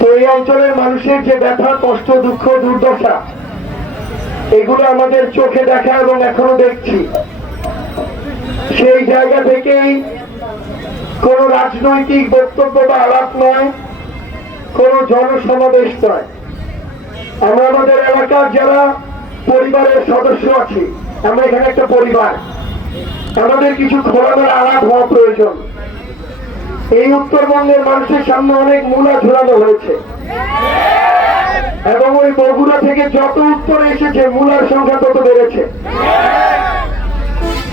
তো এই অঞ্চলের মানুষের যে ব্যথা, কষ্ট, দুঃখ, দুর্দশা, এগুলো আমাদের চোখে দেখা এবং এখনও দেখছি। সেই জায়গা থেকেই কোন রাজনৈতিক বক্তব্য বা আলাপ নয়, কোন জনসমাবেশ নয়। আমরা আমাদের এলাকার যারা পরিবারের সদস্য আছি, আমরা এখানে একটা পরিবার। আমাদের কিছু খোলামেলা আলাপ হওয়া প্রয়োজন। এই উত্তরবঙ্গের মানুষের সামনে অনেক মূলা ঝুলানো হয়েছে। এবং ওই বগুড়া থেকে যত উত্তরে এসেছে মূলার সংখ্যা তত বেড়েছে।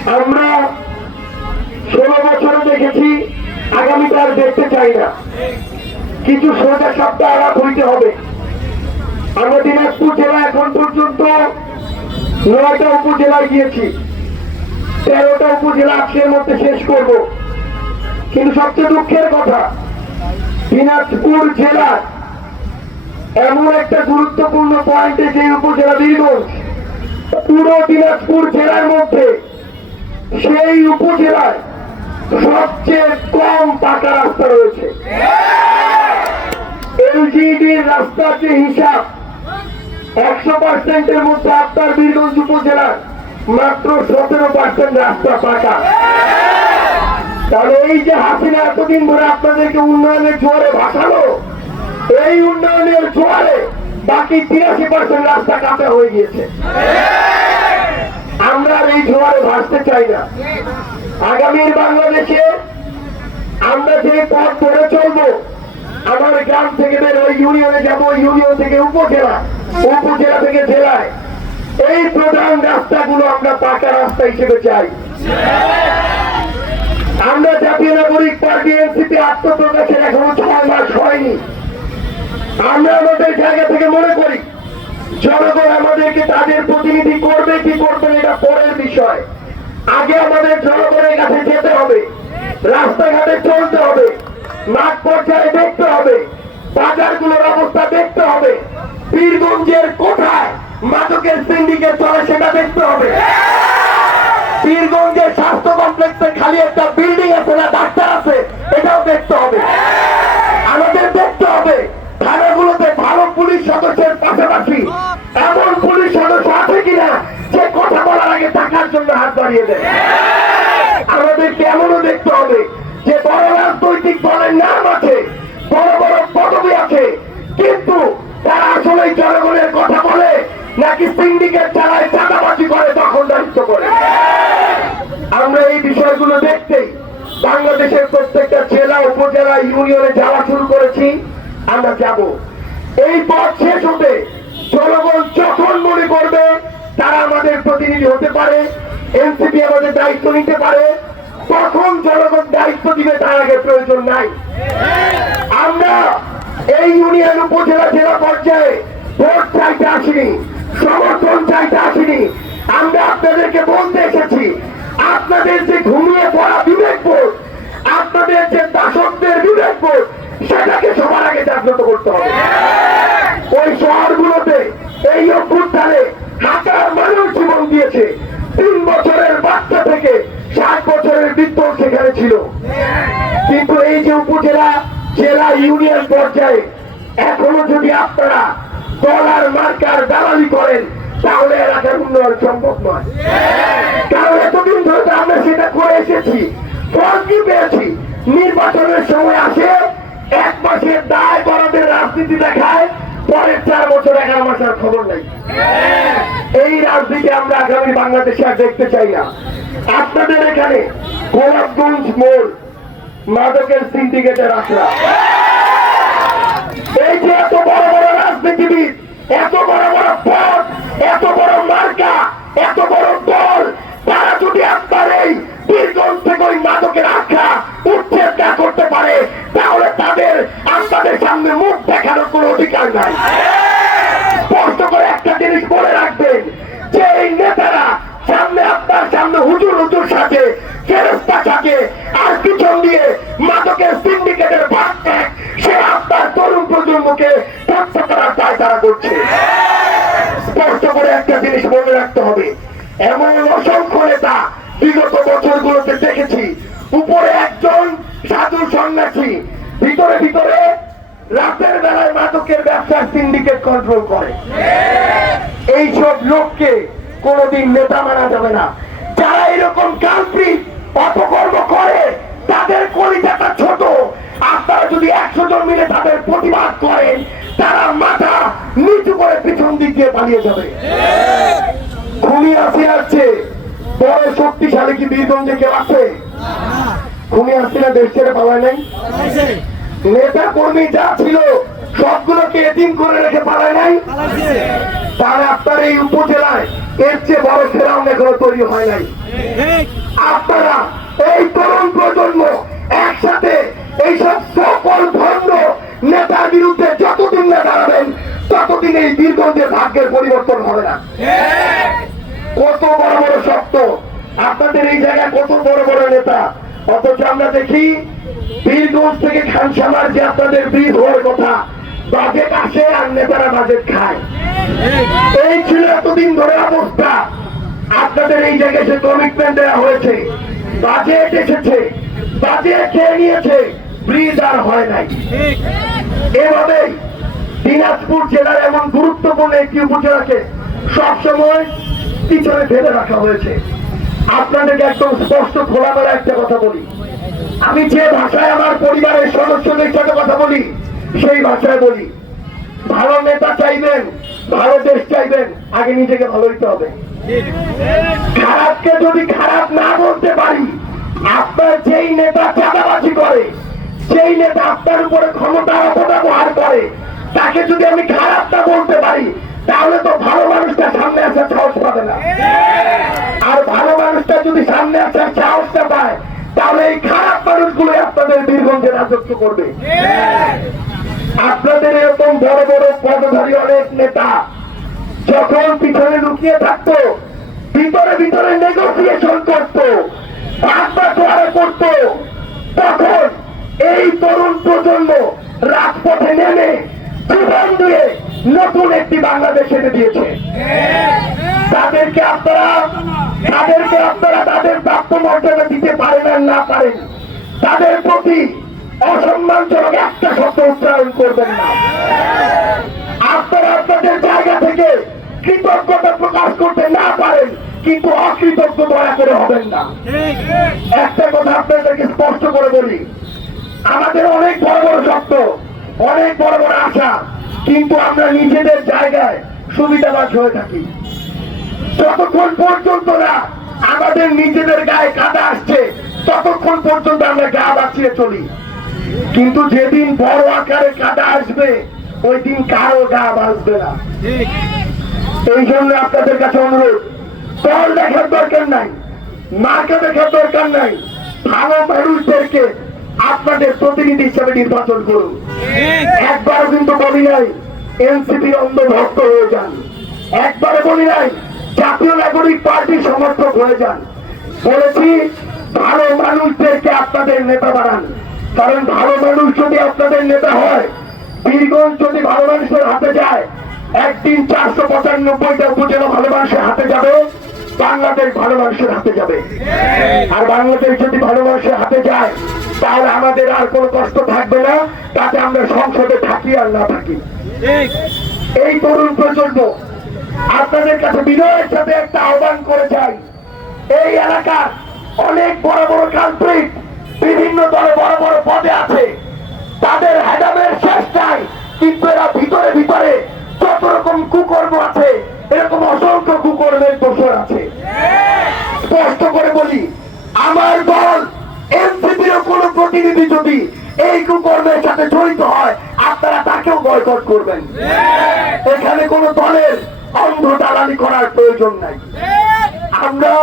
আমরা ষোলো বছরে দেখেছি আগামীটা আর দেখতে চাই না। কিছু সোজা সপ্তাহ আলাপ হইতে হবে। আমরা দিনাজপুর জেলা এখন পর্যন্ত নয়টা উপজেলায় গিয়েছি। তেরোটা উপজেলা আজকের মধ্যে শেষ করব। কিন্তু সবচেয়ে দুঃখের কথা, দিনাজপুর জেলার এমন একটা গুরুত্বপূর্ণ পয়েন্টে যে উপজেলা বীরগঞ্জ পুরো দিনাজপুর জেলার মধ্যে সেই উপজেলায় সবচেয়ে কম পাকা রাস্তা রয়েছে। এলজিডির রাস্তার যে হিসাব, একশো পার্সেন্টের মধ্যে আপনার বীরগঞ্জ উপজেলার মাত্র সতেরো পার্সেন্ট রাস্তা পাকা। তাহলে এই যে হাসিনা এতদিন ধরে আপনাদেরকে উন্নয়নের জোয়ারে ভাসালো, এই উন্নয়নের জোয়ারে বাকি তিরাশি পার্সেন্ট রাস্তা কাঁচা হয়ে গিয়েছে। আমরা এই জোয়ারে ভাসতে চাই না। আগামীর বাংলাদেশে আমরা যে পথ ধরে চলবো, আমার গ্রাম থেকে বের ওই ইউনিয়নে যাব, ইউনিয়ন থেকে উপজেলা উপজেলা থেকে জেলায়। এই প্রধান রাস্তাগুলো আমরা পাকা রাস্তা হিসেবে চাই। আমরা জাতীয় নাগরিক পার্টি এনসিপি আত্মপ্রকাশের এখনও ছয় মাস হয়নি। আমরা আমাদের জায়গা থেকে মনে করি, জনগণ আমাদেরকে তাদের প্রতিনিধি করবে কি করবে এটা পরের বিষয়। আগে আমাদের জনগণের কাছে যেতে হবে, রাস্তাঘাটে চলতে হবে, মাঠ পর্যায়ে দেখতে হবে, বাজারগুলোর অবস্থা দেখতে হবে পীরগঞ্জের কোথায় মাদকের সিন্ডিকেট চলে, সেটা দেখতে হবে। পীরগঞ্জের স্বাস্থ্য কমপ্লেক্সে প্রতিনিধি হতে পারে, এনসিপি আমাদের দায়িত্ব নিতে পারে, তখন জনগণ দায়িত্ব দিবে তার আগে প্রয়োজন নাই। আমরা এই ইউনিয়ন উপজেলা জেলা পর্যায়ে ভোট চাইতে আসিনি, সমর্থন চাইতে আসিনি। আমরা আপনাদেরকে বলতে এসেছি, আপনাদের যে ঘুমিয়ে পড়া বিবেক বোধ, আপনাদের যে দাসকদের বিবেক বোধ, সেটাকে সবার আগে জাগ্রত করতে হবে। আপনারা ডলার মার্কার দালালি করেন, তাহলে এলাকার উন্নয়ন সম্ভব নয়। কারণ এতদিন ধরে তো আমরা সেটা করে এসেছি ফল পেয়েছি? নির্বাচনের সময় আসে, এক মাসের দায় বরাদের রাজনীতি দেখায়, পরের চার বছর এগারো মাসের খবর নেই। এই রাজনীতি আমরা আগামী বাংলাদেশে আর দেখতে চাই না। আপনাদের এখানে গোলাপগঞ্জ মোড়, মাদকের সিন্ডিকেটের আখড়া। এই এত বড় বড় রাজনীতিবিদ, এত বড় বড় পদ এত বড় মার্কা, এত বড় দল, তারা যদি আপনার এই বীরগঞ্জ থেকে ওই মাদকের আখড়া উচ্ছেদ না করতে পারে, তাহলে তাদের আপনাদের সামনে মুখ দেখানোর কোনো অধিকার নাই। স্পষ্ট করে একটা জিনিস বলে রাখবেন, যে এই নেতারা সামনে আপনার সামনে হুজুর হুজুর সাথে ফেরস্তা থাকে আর পিছন দিয়ে মাদকের আপনার তরুণ প্রজন্মকে ধ্বংস করার দায় তারা করছে। স্পষ্ট করে একটা জিনিস মনে রাখতে হবে। এমন অসংখ্য নেতা বিগত বছরগুলোতে দেখেছি, উপরে একজন সাধু সন্ন্যাসী, ভিতরে ভিতরে রাতের বেলায় মাদকের ব্যবসার সিন্ডিকেট কন্ট্রোল করে। এইসব লোককে কোনোদিন নেতা মানা যাবে না। যারা এরকম কাল্পিক অপকর্ম করে, তাদের কলিজাটা মিলে তাদের প্রতিবাদ করেন তারা মাথা নিচু করে পিছন দিক দিয়ে পালিয়ে যাবে। খুনি আসি আছে বড় শক্তিশালী কি বীরগঞ্জে কেউ আছে? খুনি আসি না, দেশ ছেড়ে পাওয়া নেই? নেতা কর্মী যা ছিল, সবগুলোকে এদিন করে রেখে পালায় নাই? তার আপনার এই উপজেলায়, এর চেয়ে বড় ফেরাউন এখনও তৈরি হয় নাই। আপনারা এই তরুণ প্রজন্ম একসাথে এইসব নেতার বিরুদ্ধে যতদিন না দাঁড়াবেন, ততদিন এই বীরগঞ্জের ভাগ্যের পরিবর্তন হবে না। কত বড় বড় শক্ত। আপনাদের এই জায়গায় কত বড় বড় নেতা। অথচ আমরা দেখি, বীরগঞ্জ থেকে খানসামার যে আপনাদের ব্রিজ হওয়ার কথা বাজেট আসে আর নেতারা বাজেট খায়। এই ছিল এতদিন ধরে অবস্থা। আপনাদের এই জায়গায় সে কমিটমেন্ট দেওয়া হয়েছে। বাজেট এসেছে। বাজেট খেয়ে নিয়েছে। ব্রিজ আর হয় নাই। এভাবেই দিনাজপুর জেলার এমন গুরুত্বপূর্ণ একটি উপজেলাকে সবসময় পিছনে ফেলে রাখা হয়েছে। আপনাদেরকে একদম স্পষ্ট খোলামেলা একটা কথা বলি। আমি যে ভাষায় আমার পরিবারের সদস্যদের সাথে কথা বলি, সেই ভাষায় বলি। ভালো নেতা চাইবেন, ভালো দেশ চাইবেন, আগে নিজেকে ভালো হইতে হবে। খারাপকে যদি খারাপ না বলতে পারি, আপনার যেই নেতা চাঁদাবাজি করে সেই নেতা আপনার উপরে ক্ষমতা অপব্যবহার করে, তাকে যদি আমি খারাপ না বলতে পারি, তাহলে তো ভালো মানুষটা সামনে আসার সাহস পাবে না। আর ভালো মানুষটা যদি সামনে আসার সাহসটা পায়, তাহলে এই খারাপ মানুষগুলো আপনাদের বীরগঞ্জে রাজত্ব করবে। আপনাদের এরকম বড় বড় পদধারী অনেক নেতা যখন পিছনে লুকিয়ে থাকতো, ভিতরে ভিতরে নেগোসিয়েশন করতো বাগবাটোয়ারা করতো, তখন এই তরুণ প্রজন্ম রাজপথে নেমে জীবন দিয়ে নতুন একটি বাংলাদেশ এনে দিয়েছে। তাদেরকে আপনারা তাদেরকে আপনারা তাদের প্রাপ্য মর্যাদা দিতে পারেন আর না পারেন তাদের প্রতি অসম্মানজনক একটা শব্দ উচ্চারণ করবেন না। আপনারা আপনাদের জায়গা থেকে কৃতজ্ঞতা প্রকাশ করতে না পারেন কিন্তু অকৃতজ্ঞ দয়া করে হবেন না। একটা কথা আপনাদেরকে স্পষ্ট করে বলি আমাদের অনেক বড় বড় শক্ত অনেক বড় বড় আশা, কিন্তু আমরা নিজেদের জায়গায় সুবিধাবাস হয়ে থাকি। যতক্ষণ পর্যন্ত না আমাদের নিজেদের গায়ে কাদা আসছে, ততক্ষণ পর্যন্ত আমরা গা বাঁচিয়ে চলি। কিন্তু যেদিন বড় আকারে কাদা আসবে, ওই দিন কারও গা বাঁচবে না। এই জন্য আপনাদের কাছে অনুরোধ, দল দেখার দরকার নাই, মাকে দেখার দরকার নাই, ভালো মানুষদেরকে আপনাদের প্রতিনিধি হিসেবে নির্বাচন করুন। একবারও কিন্তু বলি নাই, এনসিপি অন্ধ ভক্ত হয়ে যান। একবারে বলি নাই, জাতীয় নাগরিক পার্টির সমর্থক হয়ে যান। বলেছি, ভালো মানুষদেরকে আপনাদের নেতা বানান। কারণ ভালো মানুষ যদি আপনাদের নেতা হয়, বীরগঞ্জ যদি ভালো মানুষের হাতে যায়, একদিন চারশো পঁচানব্বইটা উপজেলা ভালো মানুষের হাতে যাবে, বাংলাদেশ ভালো মানুষের হাতে যাবে। আর বাংলাদেশ যদি ভালো মানুষের হাতে যায় তাহলে আমাদের আর কোনো কষ্ট থাকবে না তাতে আমরা সংসদে থাকি আর না থাকি। এই তরুণ প্রজন্ম আপনাদের কাছে বিনয়ের সাথে একটা আহ্বান করে চাই। এই এলাকার অনেক বড় বড় কান্ট্রিক বিভিন্ন দলে বড় বড় পদে আছে। তাদের হেডামের শেষ নাই কিন্তু এরা ভিতরে ভিতরে যত রকম কুকর্ম আছে এরকম অসংখ্য কুকর্মের দোষর আছে। স্পষ্ট করে বলি আমার দল এনসিপির কোন প্রতিনিধি যদি এই কুকর্মের সাথে জড়িত হয় আপনারা তাকেও বয়কট করবেন। এখানে কোন দলের অন্ধ দালালি করার প্রয়োজন নাই। আমরা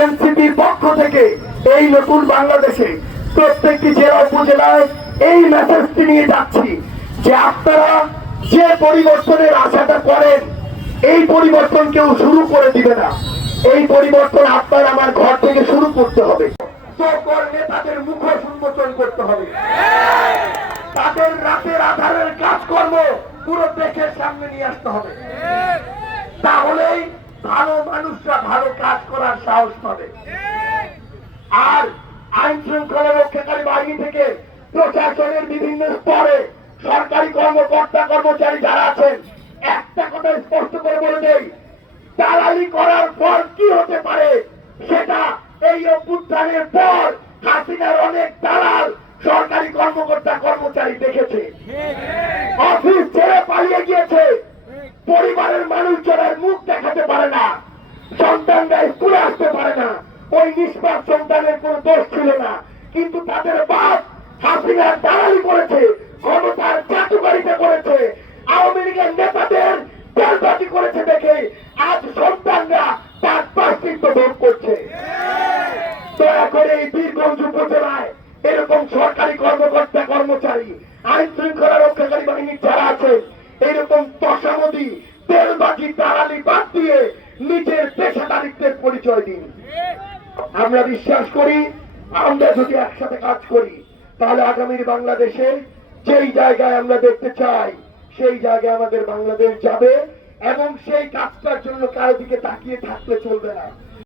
এনসিপির পক্ষ থেকে এই নতুন বাংলাদেশে প্রত্যেকটি জেলা উপজেলায় এই মেসেজটি নিয়ে যাচ্ছি যে আপনারা যে পরিবর্তনের আশাটা করেন এই পরিবর্তন কেউ শুরু করে দিবে না। এই পরিবর্তন আপনার আমার ঘর থেকে শুরু করতে হবে। সকল নেতাদের মুখোশ উন্মোচন করতে হবে। তাদের রাতের আধারের কাজকর্ম পুরো দেশের সামনে নিয়ে আসতে হবে। তাহলেই ভালো মানুষরা ভালো কাজ করার সাহস পাবে। আর আইন শৃঙ্খলা রক্ষাকারী বাহিনী থেকে প্রশাসনের বিভিন্ন স্তরে সরকারি কর্মকর্তা কর্মচারী যারা আছেন, একটা কথা স্পষ্ট করে বলে দেই, দালালি করার পর কি হতে পারে সেটা এই অভ্যুত্থানের পর হাসিনার অনেক দালাল সরকারি কর্মকর্তা কর্মচারী দেখেছে। অফিস ছেড়ে পালিয়ে গিয়েছে। পরিবারের মানুষজনের মুখ দেখাতে পারে না। সন্তানরা স্কুলে আসতে পারে না। ওই নিষ্পাপ সন্তানের কোনো দোষ ছিল না। কিন্তু তাদের বাপ হাসিনার দালালি করেছে, ক্ষমতার চাটুকারিতা করেছে। আওয়ামী লীগের নেতাদের করেছে দেখে আজ সন্তানরা তার প্রাশ্চিত্য ভোগ করছে। দয়া করে এই বীরগঞ্জ উপজেলায় এরকম সরকারি কর্মকর্তা, কর্মচারী আইন শৃঙ্খলা রক্ষাকারী বাহিনীর যারা এরকম বাদ দিয়ে নিজের পেশাদারিত্বের পরিচয় দিন। আমরা বিশ্বাস করি, আমরা যদি একসাথে কাজ করি, তাহলে আগামীর বাংলাদেশে যেই জায়গায় আমরা দেখতে চাই, সেই জায়গায় আমাদের বাংলাদেশ যাবে। এবং সেই কাজটার জন্য কারও দিকে তাকিয়ে থাকলে চলবে না।